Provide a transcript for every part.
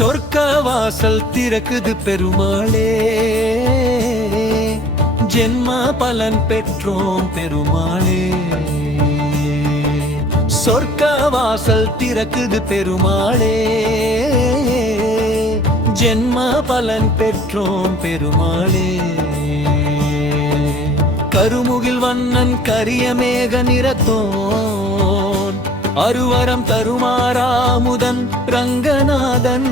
சொர்க்க வாசல் திறக்குது பெருமாளே, ஜென்ம பலன் பெற்றோம் பெருமாளே. சொர்க்க வாசல் திறக்குது பெருமாளே, ஜென்ம பலன் பெற்றோம் பெருமாளே. கருமுகில் வண்ணன் கரிய மேக நிறத்தோன், அருவரம் தருமாறாமுதன் ரங்கநாதன்.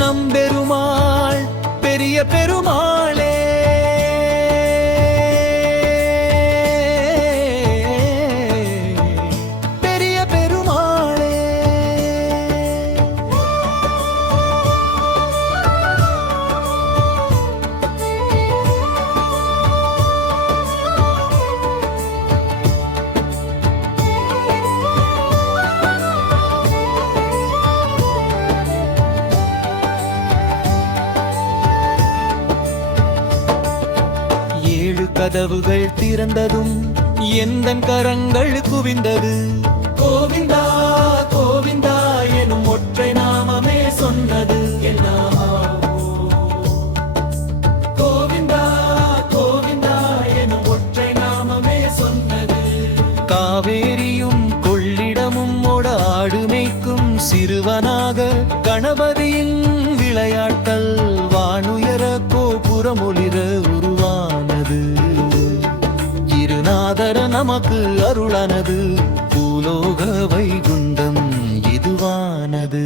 நம்பெருமாள் பெரிய பெருமாளே, பெரிய பெருமாளே. கதவுகள் திறந்ததும் எந்தன் கரங்கள் குவிந்தது. கோவிந்தா கோவிந்தா எனும் ஒற்றை நாமமே சொன்னது. கோவிந்தா கோவிந்தா எனும் ஒற்றை நாமமே சொன்னது. காவேரியும் கொள்ளிடமும் ஆடு மேய்க்கும் சிறுவனாக கணபதியின் விளையாட்டல் வானுயர கோபுரமொளிர உருவானது. இருநாதர நமக்கு அருளானது, பூலோக வைகுண்டம் இதுவானது.